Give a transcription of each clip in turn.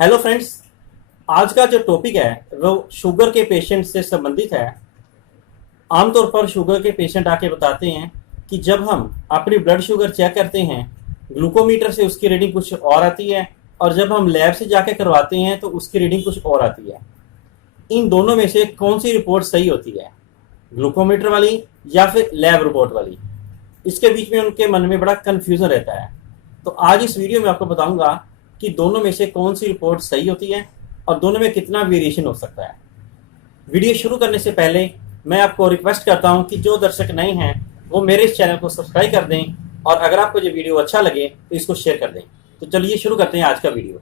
Hello friends, आज का जो टॉपिक है वो शुगर के पेशेंट से संबंधित है। आमतौर पर शुगर के पेशेंट आके बताते हैं कि जब हम अपनी ब्लड शुगर चेक करते हैं, ग्लूकोमीटर से उसकी रीडिंग कुछ और आती है और जब हम लैब से जाके करवाते हैं तो उसकी रीडिंग कुछ और आती है। इन दोनों में से कौन सी रिपोर्ट सही होती है, ग्लूकोमीटर वाली या फिर लैब रिपोर्ट वाली? इसके बीच में उनके मन में बड़ा कन्फ्यूज़न रहता है। तो आज इस वीडियो में आपको बताऊंगा कि दोनों में से कौन सी रिपोर्ट सही होती है और दोनों में कितना वेरिएशन हो सकता है। वीडियो शुरू करने से पहले मैं आपको रिक्वेस्ट करता हूं कि जो दर्शक नए हैं वो मेरे इस चैनल को सब्सक्राइब कर दें और अगर आपको ये वीडियो अच्छा लगे तो इसको शेयर कर दें। तो चलिए शुरू करते हैं आज का वीडियो।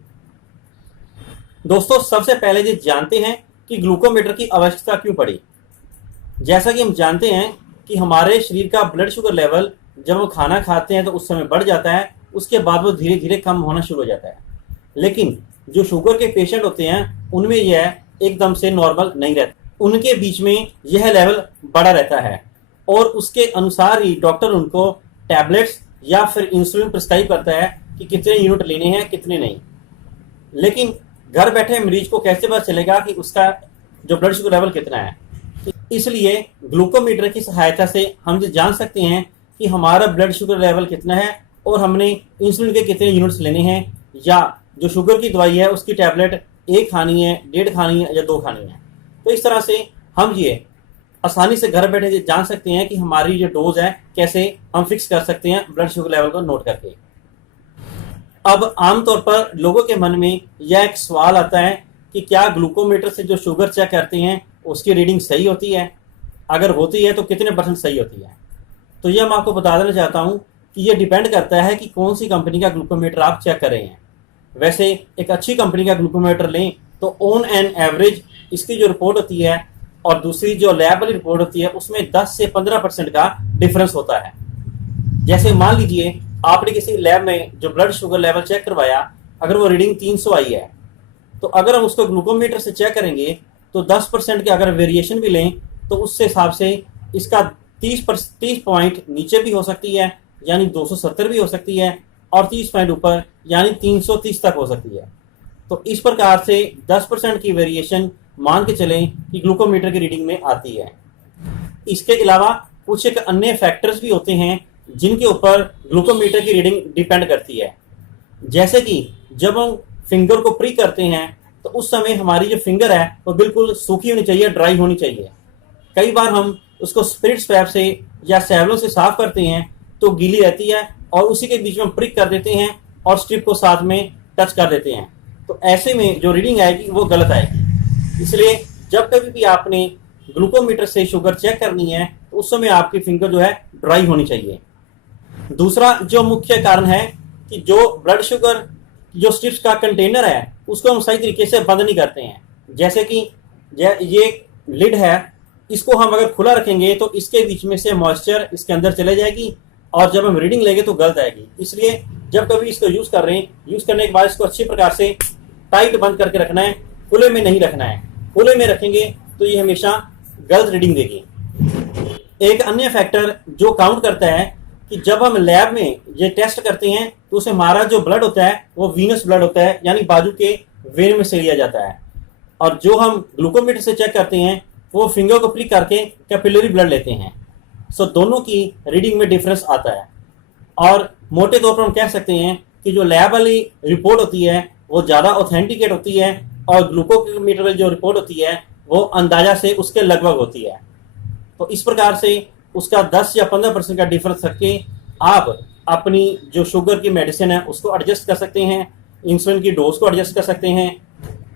दोस्तों, सबसे पहले ये जानते हैं कि ग्लूकोमीटर की आवश्यकता क्यों पड़ी। जैसा कि हम जानते हैं कि हमारे शरीर का ब्लड शुगर लेवल जब हम खाना खाते हैं तो उस समय बढ़ जाता है, उसके बाद वो धीरे धीरे कम होना शुरू हो जाता है। लेकिन जो शुगर के पेशेंट होते हैं उनमें यह एकदम से नॉर्मल नहीं रहता, उनके बीच में यह लेवल बढ़ा रहता है और उसके अनुसार ही डॉक्टर उनको टैबलेट्स या फिर इंसुलिन प्रिस्क्राइब करता है कि कितने यूनिट लेने हैं कितने नहीं। लेकिन घर बैठे मरीज को कैसे पता चलेगा कि उसका जो ब्लड शुगर लेवल कितना है? इसलिए ग्लूकोमीटर की सहायता से हम ये जान सकते हैं कि हमारा ब्लड शुगर लेवल कितना है और हमने इंसुलिन के कितने यूनिट्स लेने हैं, या जो शुगर की दवाई है उसकी टैबलेट एक खानी है, डेढ़ खानी है या दो खानी है। तो इस तरह से हम ये आसानी से घर बैठे जान सकते हैं कि हमारी जो डोज है कैसे हम फिक्स कर सकते हैं ब्लड शुगर लेवल को नोट करके। अब आमतौर पर लोगों के मन में यह एक सवाल आता है कि क्या ग्लूकोमीटर से जो शुगर चेक करते हैं उसकी रीडिंग सही होती है? अगर होती है तो कितने % सही होती है? तो यह मैं आपको बता देना चाहता हूँ कि यह डिपेंड करता है कि कौन सी कंपनी का ग्लूकोमीटर आप चेक कर रहे हैं। वैसे एक अच्छी कंपनी का ग्लूकोमीटर लें तो ऑन एन एवरेज इसकी जो रिपोर्ट होती है और दूसरी जो लैब वाली रिपोर्ट होती है उसमें 10 से 15% का डिफरेंस होता है। जैसे मान लीजिए आपने किसी लैब में जो ब्लड शुगर लेवल चेक करवाया, अगर वो रीडिंग 300 आई है तो अगर हम उसको ग्लूकोमीटर से चेक करेंगे तो 10% के अगर वेरिएशन भी लें तो उससे हिसाब से इसका 30 पॉइंट नीचे भी हो सकती है, यानी 270 भी हो सकती है, और 30 पॉइंट ऊपर यानी 330 तक हो सकती है। तो इस प्रकार से 10% की वेरिएशन मान के चलें कि ग्लूकोमीटर की रीडिंग में आती है। इसके अलावा कुछ एक अन्य फैक्टर्स भी होते हैं जिनके ऊपर ग्लूकोमीटर की रीडिंग डिपेंड करती है। जैसे कि जब हम फिंगर को प्री करते हैं तो उस समय हमारी जो फिंगर है वो बिल्कुल सूखी होनी चाहिए, ड्राई होनी चाहिए। कई बार हम उसको स्पिरिट स्वैप से या सैवलों से साफ करते हैं तो गीली रहती है और उसी के बीच में प्रिक कर देते हैं और स्ट्रिप को साथ में टच कर देते हैं, तो ऐसे में जो रीडिंग आएगी वो गलत आएगी। इसलिए जब कभी भी आपने ग्लूकोमीटर से शुगर चेक करनी है तो उस समय आपकी फिंगर जो है ड्राई होनी चाहिए। दूसरा जो मुख्य कारण है कि जो ब्लड शुगर जो स्ट्रिप्स का कंटेनर है उसको हम सही तरीके से बंद नहीं करते हैं। जैसे कि ये लिड है, इसको हम अगर खुला रखेंगे तो इसके बीच में से मॉइस्चर इसके अंदर चले जाएगी और जब हम रीडिंग लेंगे तो गलत आएगी। इसलिए जब कभी इसको यूज कर रहे हैं, यूज करने के बाद इसको अच्छी प्रकार से टाइट बंद करके रखना है, खुले में नहीं रखना है। खुले में रखेंगे तो ये हमेशा गलत रीडिंग देगी। एक अन्य फैक्टर जो काउंट करता है कि जब हम लैब में ये टेस्ट करते हैं तो उसमें हमारा जो ब्लड होता है वो वीनस ब्लड होता है, यानी बाजू के वेन में से लिया जाता है, और जो हम ग्लूकोमीटर से चेक करते हैं वो फिंगर को प्रिक करके कैपिलरी ब्लड लेते हैं। सो दोनों की रीडिंग में डिफरेंस आता है और मोटे तौर पर हम कह सकते हैं कि जो लैब वाली रिपोर्ट होती है वो ज़्यादा ऑथेंटिकेट होती है और ग्लूकोमीटर वाली जो रिपोर्ट होती है वो अंदाजा से उसके लगभग होती है। तो इस प्रकार से उसका 10 या 15% का डिफरेंस रख के आप अपनी जो शुगर की मेडिसिन है उसको एडजस्ट कर सकते हैं, इंसुलिन की डोज को एडजस्ट कर सकते हैं।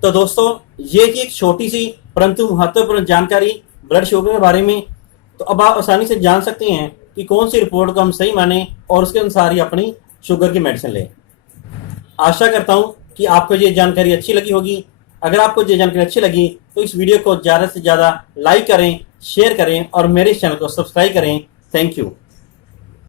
तो दोस्तों, ये थी एक छोटी सी परंतु महत्वपूर्ण जानकारी ब्लड शुगर के बारे में। तो अब आप आसानी से जान सकते हैं कि कौन सी रिपोर्ट को हम सही माने और उसके अनुसार ही अपनी शुगर की मेडिसिन लें। आशा करता हूँ कि आपको ये जानकारी अच्छी लगी होगी। अगर आपको ये जानकारी अच्छी लगी तो इस वीडियो को ज़्यादा से ज़्यादा लाइक करें, शेयर करें और मेरे चैनल को सब्सक्राइब करें। Thank you.